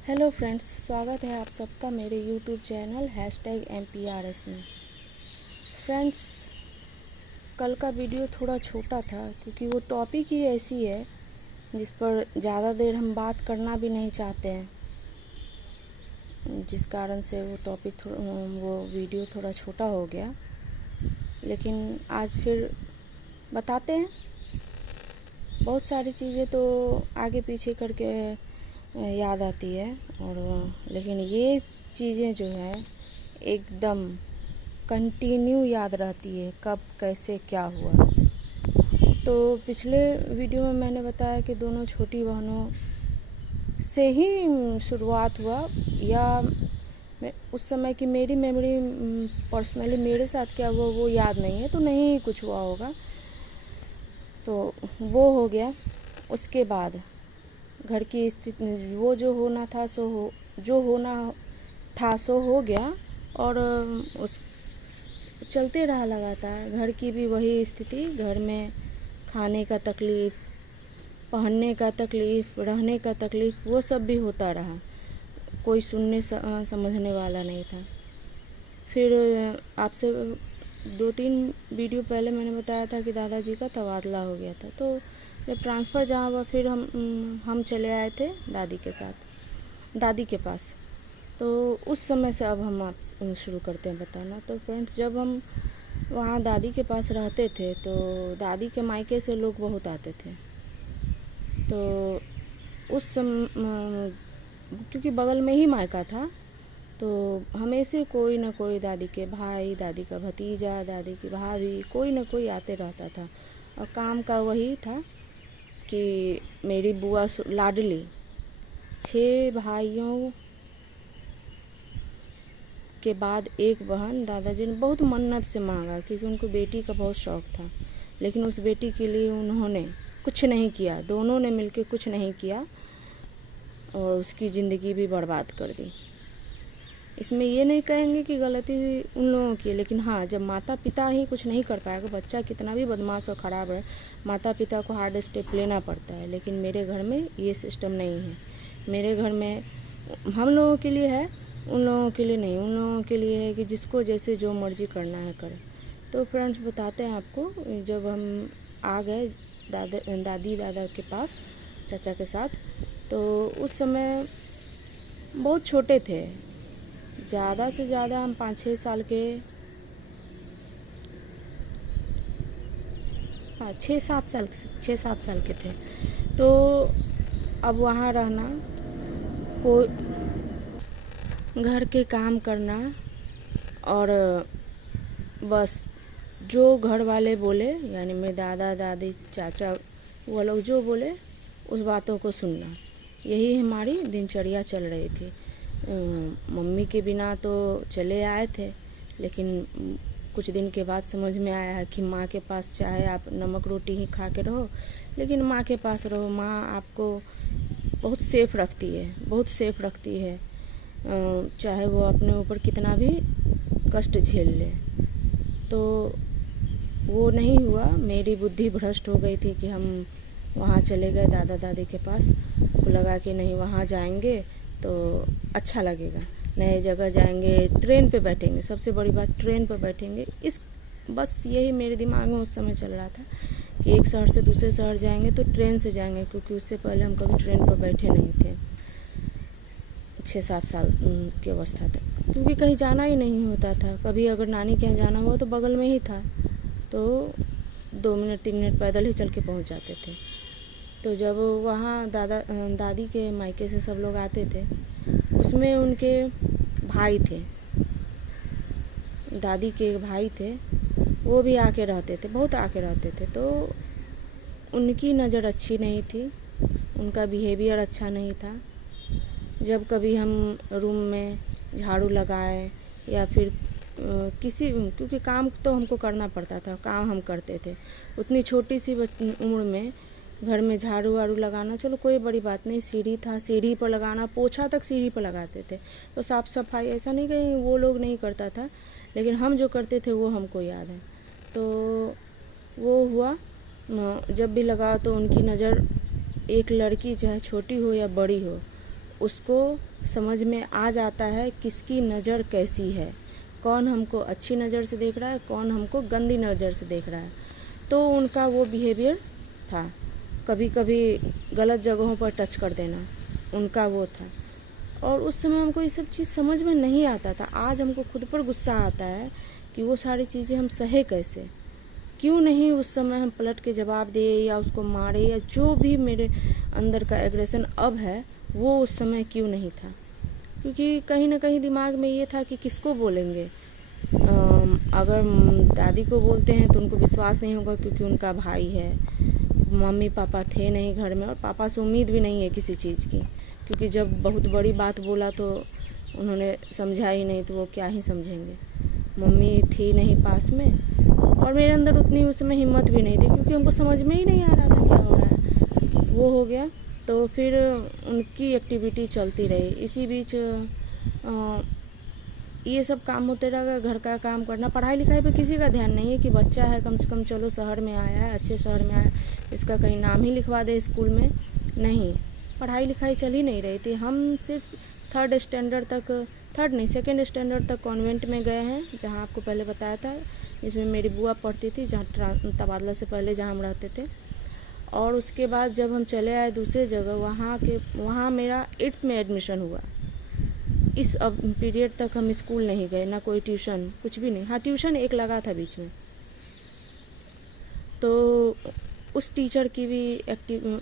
Hello friends, स्वागत है आप सबका मेरे यूट्यूब चैनल #MPRS में। फ्रेंड्स, कल का वीडियो थोड़ा छोटा था क्योंकि वो टॉपिक ही ऐसी है जिस पर ज़्यादा देर हम बात करना भी नहीं चाहते हैं, जिस कारण से वो वीडियो थोड़ा छोटा हो गया। लेकिन आज फिर बताते हैं। बहुत सारी चीज़ें तो आगे पीछे करके याद आती है, लेकिन ये चीज़ें जो है एकदम कंटिन्यू याद रहती है, कब कैसे क्या हुआ। तो पिछले वीडियो में मैंने बताया कि दोनों छोटी बहनों से ही शुरुआत हुआ, या उस समय की मेरी मेमोरी पर्सनली मेरे साथ क्या हुआ वो याद नहीं है, तो नहीं कुछ हुआ होगा। तो वो हो गया। उसके बाद घर की स्थिति, वो जो होना था सो हो गया, और उस चलते रहा लगातार। घर की भी वही स्थिति, घर में खाने का तकलीफ़, पहनने का तकलीफ़, रहने का तकलीफ़, वो सब भी होता रहा। कोई सुनने समझने वाला नहीं था। फिर आपसे 2-3 वीडियो पहले मैंने बताया था कि दादाजी का तबादला हो गया था। तो जब ट्रांसफ़र जहाँ हुआ, फिर हम चले आए थे दादी के पास। तो उस समय से अब हम आप शुरू करते हैं बताना। तो फ्रेंड्स, जब हम वहाँ दादी के पास रहते थे तो दादी के मायके से लोग बहुत आते थे। तो उस क्योंकि बगल में ही मायका था, तो हमेशा कोई ना कोई दादी के भाई, दादी का भतीजा, दादी की भाभी, कोई ना कोई आते रहता था। और काम का वही था कि मेरी बुआ लाडली 6 भाइयों के बाद एक बहन दादाजी ने बहुत मन्नत से मांगा, क्योंकि उनको बेटी का बहुत शौक़ था। लेकिन उस बेटी के लिए उन्होंने कुछ नहीं किया, दोनों ने मिलकर कुछ नहीं किया और उसकी ज़िंदगी भी बर्बाद कर दी। इसमें ये नहीं कहेंगे कि गलती उन लोगों की है, लेकिन हाँ, जब माता पिता ही कुछ नहीं कर पाएगा, बच्चा कितना भी बदमाश और ख़राब है, माता पिता को हार्ड स्टेप लेना पड़ता है। लेकिन मेरे घर में ये सिस्टम नहीं है। मेरे घर में हम लोगों के लिए है, उन लोगों के लिए नहीं। उन लोगों के लिए है कि जिसको जैसे जो मर्ज़ी करना है करे। तो फ्रेंड्स, बताते हैं आपको। जब हम आ गए दादी दादा के पास चाचा के साथ, तो उस समय बहुत छोटे थे। ज़्यादा से ज़्यादा हम 5-6 साल के, 6-7 साल के थे। तो अब वहाँ रहना, को घर के काम करना, और बस जो घर वाले बोले, यानी मेरे दादा दादी चाचा, वो लोग जो बोले उस बातों को सुनना, यही हमारी दिनचर्या चल रही थी। मम्मी के बिना तो चले आए थे, लेकिन कुछ दिन के बाद समझ में आया है कि माँ के पास चाहे आप नमक रोटी ही खा के रहो, लेकिन माँ के पास रहो। माँ आपको बहुत सेफ रखती है, बहुत सेफ रखती है, चाहे वो अपने ऊपर कितना भी कष्ट झेल ले। तो वो नहीं हुआ। मेरी बुद्धि भ्रष्ट हो गई थी कि हम वहाँ चले गए दादा दादी के पास। को लगा कि नहीं, वहाँ जाएंगे तो अच्छा लगेगा, नए जगह जाएंगे, ट्रेन पे बैठेंगे, सबसे बड़ी बात ट्रेन पे बैठेंगे। बस यही मेरे दिमाग में उस समय चल रहा था कि एक शहर से दूसरे शहर जाएंगे तो ट्रेन से जाएंगे, क्योंकि उससे पहले हम कभी ट्रेन पर बैठे नहीं थे 6-7 साल की अवस्था तक, क्योंकि कहीं जाना ही नहीं होता था। कभी अगर नानी के यहाँ जाना हुआ तो बगल में ही था, तो 2 मिनट 3 मिनट पैदल ही चल के पहुँच जाते थे। तो जब वहाँ दादी के मायके से सब लोग आते थे, उसमें उनके भाई थे, दादी के भाई थे, वो भी आके रहते थे, बहुत आके रहते थे। तो उनकी नज़र अच्छी नहीं थी, उनका बिहेवियर अच्छा नहीं था। जब कभी हम रूम में झाड़ू लगाए या फिर क्योंकि काम तो हमको करना पड़ता था, काम हम करते थे। उतनी छोटी सी उम्र में घर में झाड़ू वाड़ू लगाना, चलो कोई बड़ी बात नहीं, सीढ़ी था, सीढ़ी पर लगाना, पोछा तक सीढ़ी पर लगाते थे। तो साफ़ सफाई ऐसा नहीं कि वो लोग नहीं करता था, लेकिन हम जो करते थे वो हमको याद है। तो वो हुआ, जब भी लगा तो उनकी नज़र, एक लड़की चाहे छोटी हो या बड़ी हो, उसको समझ में आ जाता है किसकी नज़र कैसी है, कौन हमको अच्छी नज़र से देख रहा है, कौन हमको गंदी नज़र से देख रहा है। तो उनका वो बिहेवियर था, कभी कभी गलत जगहों पर टच कर देना, उनका वो था। और उस समय हमको ये सब चीज़ समझ में नहीं आता था। आज हमको खुद पर गुस्सा आता है कि वो सारी चीज़ें हम सहे कैसे, क्यों नहीं उस समय हम पलट के जवाब दिए या उसको मारे, या जो भी मेरे अंदर का एग्रेशन अब है वो उस समय क्यों नहीं था। क्योंकि कहीं ना कहीं दिमाग में ये था कि किसको बोलेंगे, अगर दादी को बोलते हैं तो उनको विश्वास नहीं होगा क्योंकि उनका भाई है, मम्मी पापा थे नहीं घर में, और पापा से उम्मीद भी नहीं है किसी चीज़ की, क्योंकि जब बहुत बड़ी बात बोला तो उन्होंने समझा ही नहीं, तो वो क्या ही समझेंगे। मम्मी थी नहीं पास में, और मेरे अंदर उतनी उस समय हिम्मत भी नहीं थी, क्योंकि हमको समझ में ही नहीं आ रहा था क्या हो रहा है। वो हो गया, तो फिर उनकी एक्टिविटी चलती रही। इसी बीच ये सब काम होते रहा, घर का काम करना, पढ़ाई लिखाई पे किसी का ध्यान नहीं है कि बच्चा है, कम से कम चलो शहर में आया है, अच्छे शहर में आया, इसका कहीं नाम ही लिखवा दे स्कूल में। नहीं, पढ़ाई लिखाई चल ही नहीं रही थी। हम सिर्फ सेकेंड स्टैंडर्ड तक कॉन्वेंट में गए हैं, जहाँ आपको पहले बताया था, जिसमें मेरी बुआ पढ़ती थी, जहाँ तबादला से पहले जहाँ हम रहते थे। और उसके बाद जब हम चले आए दूसरे जगह, वहाँ मेरा 8th में एडमिशन हुआ। इस पीरियड तक हम स्कूल नहीं गए, ना कोई ट्यूशन, कुछ भी नहीं। हाँ, ट्यूशन एक लगा था बीच में, तो उस टीचर की भी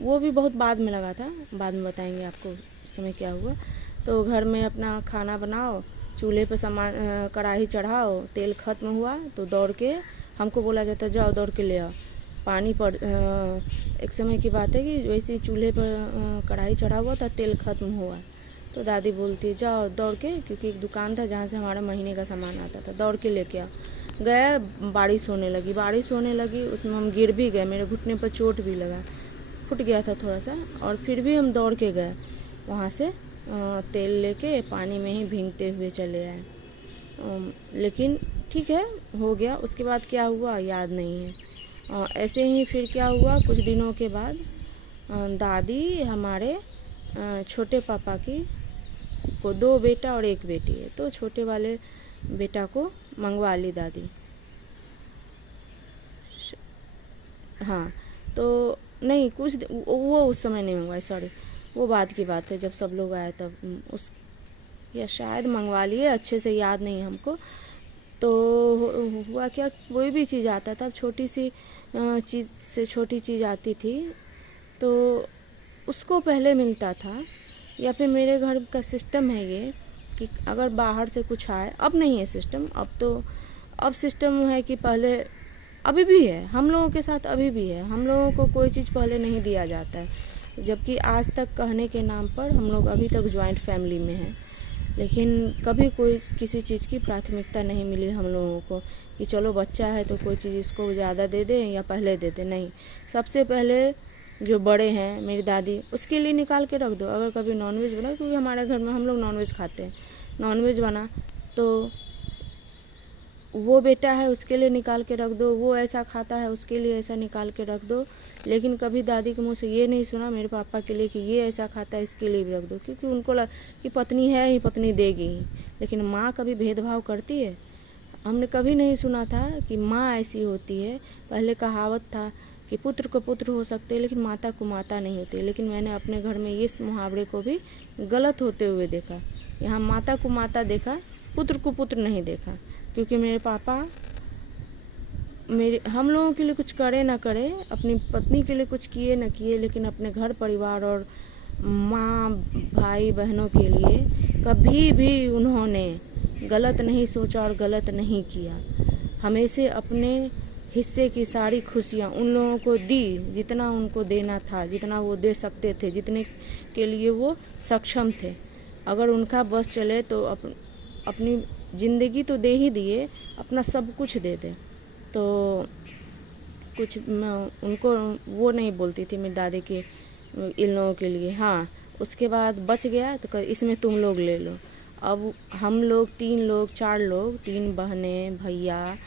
वो भी बहुत बाद में लगा था, बाद में बताएंगे आपको उस समय क्या हुआ। तो घर में अपना खाना बनाओ, चूल्हे पे सामान कढ़ाई चढ़ाओ, तेल ख़त्म हुआ तो दौड़ के हमको बोला जाता जाओ दौड़ के ले आओ पानी। पर एक समय की बात है कि वैसे चूल्हे पर कढ़ाई चढ़ा हुआ था, तेल ख़त्म हुआ, तो दादी बोलती जाओ दौड़ के, क्योंकि एक दुकान था जहाँ से हमारा महीने का सामान आता था, दौड़ के लेके आओ। गए, बारिश होने लगी, उसमें हम गिर भी गए, मेरे घुटने पर चोट भी लगा, फूट गया था थोड़ा सा, और फिर भी हम दौड़ के गए वहाँ से, तेल लेके पानी में ही भीगते हुए चले आए। लेकिन ठीक है, हो गया। उसके बाद क्या हुआ याद नहीं है। ऐसे ही फिर क्या हुआ, कुछ दिनों के बाद दादी हमारे छोटे पापा की को 2 बेटा और 1 बेटी है, तो छोटे वाले बेटा को मंगवा ली दादी। हाँ, तो नहीं, वो उस समय नहीं मंगवाई, सॉरी, वो बाद की बात है, जब सब लोग आए तब या शायद मंगवा लिए, अच्छे से याद नहीं है हमको। तो हुआ क्या, कोई भी चीज़ आता था, छोटी सी चीज़ से छोटी चीज़ आती थी तो उसको पहले मिलता था। या फिर मेरे घर का सिस्टम है ये कि अगर बाहर से कुछ आए, अब नहीं है सिस्टम, अब सिस्टम है कि पहले, अभी भी है हम लोगों के साथ, अभी भी है, हम लोगों को कोई चीज़ पहले नहीं दिया जाता है। जबकि आज तक कहने के नाम पर हम लोग अभी तक जॉइंट फैमिली में हैं, लेकिन कभी कोई किसी चीज़ की प्राथमिकता नहीं मिली हम लोगों को कि चलो बच्चा है तो कोई चीज़ इसको ज़्यादा दे दें या पहले दे दें। नहीं, सबसे पहले जो बड़े हैं, मेरी दादी, उसके लिए निकाल के रख दो। अगर कभी नॉनवेज बना, क्योंकि हमारे घर में हम लोग नॉनवेज खाते हैं, नॉनवेज बना तो वो बेटा है उसके लिए निकाल के रख दो, वो ऐसा खाता है उसके लिए ऐसा निकाल के रख दो। लेकिन कभी दादी के मुंह से ये नहीं सुना मेरे पापा के लिए कि ये ऐसा खाता है इसके लिए भी रख दो, क्योंकि उनको लगा कि पत्नी है ही, पत्नी देगी ही। लेकिन माँ कभी भेदभाव करती है? हमने कभी नहीं सुना था कि माँ ऐसी होती है। पहले कहावत था कि पुत्र को पुत्र हो सकते हैं लेकिन माता को माता नहीं होती। लेकिन मैंने अपने घर में इस मुहावरे को भी गलत होते हुए देखा। यहाँ माता को माता देखा, पुत्र को पुत्र नहीं देखा। क्योंकि मेरे पापा हम लोगों के लिए कुछ करे ना करे, अपनी पत्नी के लिए कुछ किए ना किए, लेकिन अपने घर परिवार और माँ भाई बहनों के लिए कभी भी उन्होंने गलत नहीं सोचा और गलत नहीं किया। हमेशा अपने हिस्से की सारी खुशियाँ उन लोगों को दी, जितना उनको देना था, जितना वो दे सकते थे, जितने के लिए वो सक्षम थे। अगर उनका बस चले तो अपनी ज़िंदगी तो दे ही दिए, अपना सब कुछ दे दे। तो कुछ उनको वो नहीं बोलती थी मेरी दादी के इन लोगों के लिए। हाँ, उसके बाद बच गया तो इसमें तुम लोग ले लो। अब हम लोग 3 लोग 4 लोग, 3 बहनें, भैया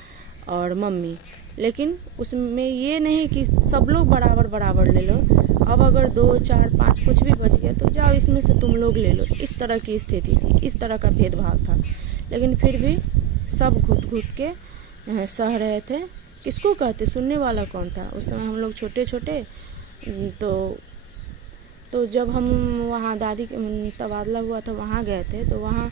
और मम्मी। लेकिन उसमें ये नहीं कि सब लोग बराबर बराबर ले लो। अब अगर 2 4 5 कुछ भी बच गया तो जाओ इसमें से तुम लोग ले लो। इस तरह की स्थिति थी, इस तरह का भेदभाव था। लेकिन फिर भी सब घुट घुट के सह रहे थे। किसको कहते, सुनने वाला कौन था। उस समय हम लोग छोटे छोटे, तो जब हम वहाँ दादी तबादला हुआ था वहाँ गए थे, तो वहाँ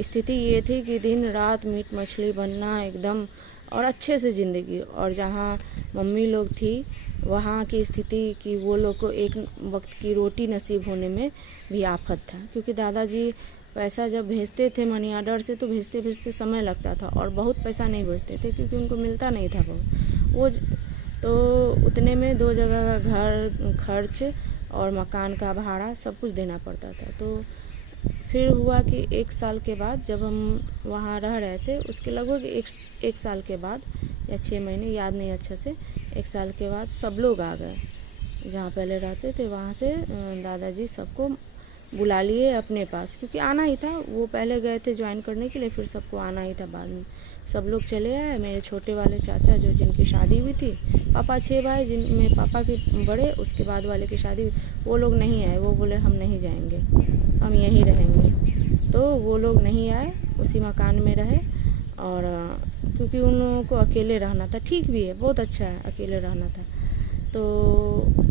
स्थिति ये थी कि दिन रात मीट मछली बनना एकदम, और अच्छे से ज़िंदगी। और जहाँ मम्मी लोग थी वहाँ की स्थिति कि वो लोग को एक वक्त की रोटी नसीब होने में भी आफत था, क्योंकि दादाजी पैसा जब भेजते थे मनी ऑर्डर से तो भेजते भेजते समय लगता था, और बहुत पैसा नहीं भेजते थे क्योंकि उनको मिलता नहीं था वो तो उतने में 2 जगह का घर खर्च और मकान का भाड़ा सब कुछ देना पड़ता था। तो फिर हुआ कि 1 साल के बाद जब हम वहाँ रह रहे थे, उसके लगभग एक साल के बाद या 6 महीने, याद नहीं अच्छा से, 1 साल के बाद सब लोग आ गए। जहाँ पहले रहते थे वहाँ से दादाजी सबको बुला लिए अपने पास, क्योंकि आना ही था। वो पहले गए थे ज्वाइन करने के लिए, फिर सबको आना ही था बाद में। सब लोग चले आए। मेरे छोटे वाले चाचा जो जिनकी शादी हुई थी, पापा 6 भाई, जिनमें पापा के बड़े, उसके बाद वाले की शादी, वो लोग नहीं आए। वो बोले हम नहीं जाएंगे, हम यहीं रहेंगे। तो वो लोग नहीं आए, उसी मकान में रहे। और क्योंकि उन लोगों को अकेले रहना था, ठीक भी है, बहुत अच्छा है, अकेले रहना था, तो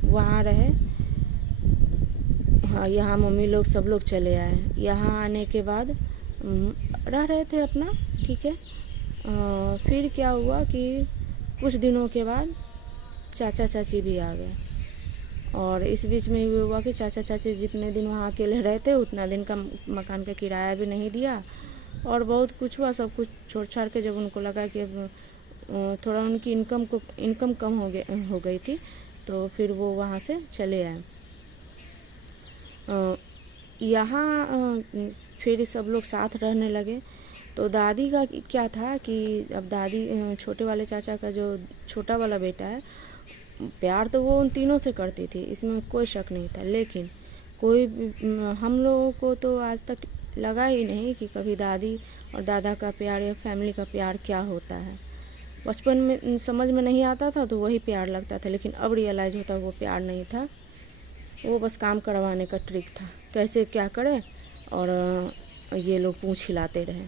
वहाँ रहे। हाँ, यहाँ मम्मी लोग सब लोग चले आए। यहाँ आने के बाद रह रहे थे अपना, ठीक है। फिर क्या हुआ कि कुछ दिनों के बाद चाचा चाची भी आ गए, और इस बीच में ये हुआ कि चाचा चाची जितने दिन वहाँ अकेले रहते उतना दिन का मकान का किराया भी नहीं दिया, और बहुत कुछ हुआ। सब कुछ छोड़ छाड़ के जब उनको लगा कि थोड़ा उनकी इनकम कम हो गई थी, तो फिर वो वहाँ से चले आए। यहाँ फिर सब लोग साथ रहने लगे। तो दादी का क्या था कि अब दादी, छोटे वाले चाचा का जो छोटा वाला बेटा है, प्यार तो वो उन तीनों से करती थी, इसमें कोई शक नहीं था। लेकिन हम लोगों को तो आज तक लगा ही नहीं कि कभी दादी और दादा का प्यार या फैमिली का प्यार क्या होता है। बचपन में समझ में नहीं आता था तो वही प्यार लगता था, लेकिन अब रियलाइज़ होता वो प्यार नहीं था, वो बस काम करवाने का ट्रिक था, कैसे क्या करें, और ये लोग पूँछ हिलाते रहे।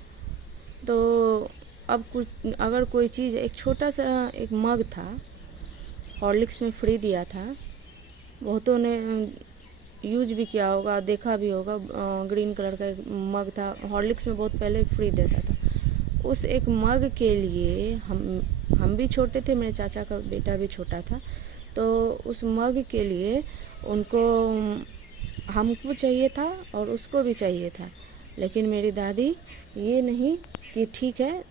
तो अब कुछ अगर कोई चीज़, एक छोटा सा एक मग था, हॉर्लिक्स में फ्री दिया था, बहुतों ने यूज भी किया होगा, देखा भी होगा। ग्रीन कलर का एक मग था, हॉर्लिक्स में बहुत पहले फ्री देता था। उस एक मग के लिए हम भी छोटे थे, मेरे चाचा का बेटा भी छोटा था, तो उस मग के लिए उनको, हमको चाहिए था और उसको भी चाहिए था। लेकिन मेरी दादी ये नहीं कि ठीक है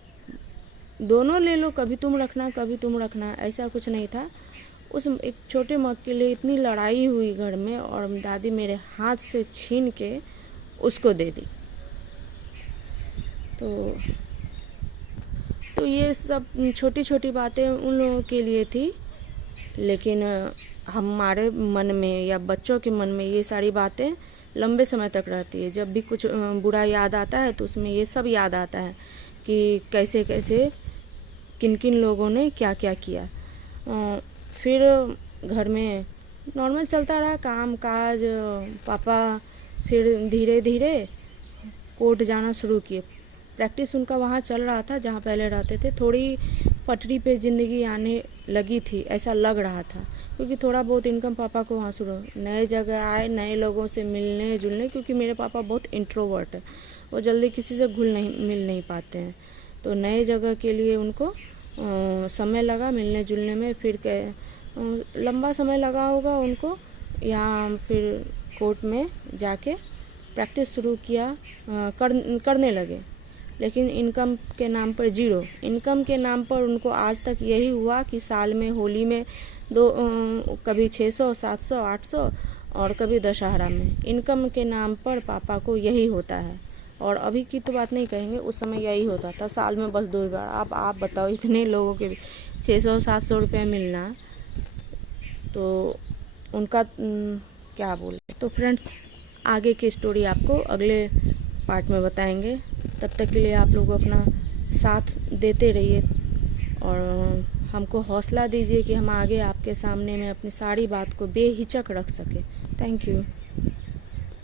दोनों ले लो, कभी तुम रखना कभी तुम रखना, ऐसा कुछ नहीं था। उस एक छोटे मग के लिए इतनी लड़ाई हुई घर में, और दादी मेरे हाथ से छीन के उसको दे दी। तो ये सब छोटी छोटी बातें उन लोगों के लिए थी, लेकिन हमारे मन में या बच्चों के मन में ये सारी बातें लंबे समय तक रहती है। जब भी कुछ बुरा याद आता है तो उसमें ये सब याद आता है कि कैसे कैसे किन किन लोगों ने क्या क्या किया। फिर घर में नॉर्मल चलता रहा काम काज। पापा फिर धीरे धीरे कोर्ट जाना शुरू किए। प्रैक्टिस उनका वहाँ चल रहा था जहाँ पहले रहते थे। थोड़ी पटरी पे ज़िंदगी आने लगी थी, ऐसा लग रहा था, क्योंकि थोड़ा बहुत इनकम पापा को वहाँ शुरू, नए जगह आए, नए लोगों से मिलने जुलने, क्योंकि मेरे पापा बहुत इंट्रोवर्ट है, वो जल्दी किसी से मिल नहीं पाते हैं। तो नए जगह के लिए उनको समय लगा मिलने जुलने में। फिर लंबा समय लगा होगा उनको। यहाँ फिर कोर्ट में जाके प्रैक्टिस शुरू किया, करने लगे। लेकिन इनकम के नाम पर ज़ीरो। इनकम के नाम पर उनको आज तक यही हुआ कि साल में होली में कभी 600 700 800 और कभी दशहरा में। इनकम के नाम पर पापा को यही होता है। और अभी की तो बात नहीं कहेंगे, उस समय यही होता था, साल में बस 2 बार। अब आप बताओ, इतने लोगों के 600-700 रुपये मिलना, तो उनका क्या बोले। तो फ्रेंड्स, आगे की स्टोरी आपको अगले पार्ट में बताएंगे। तब तक के लिए आप लोग अपना साथ देते रहिए और हमको हौसला दीजिए कि हम आगे आपके सामने में अपनी सारी बात को बेहिचक रख सके। Thank you.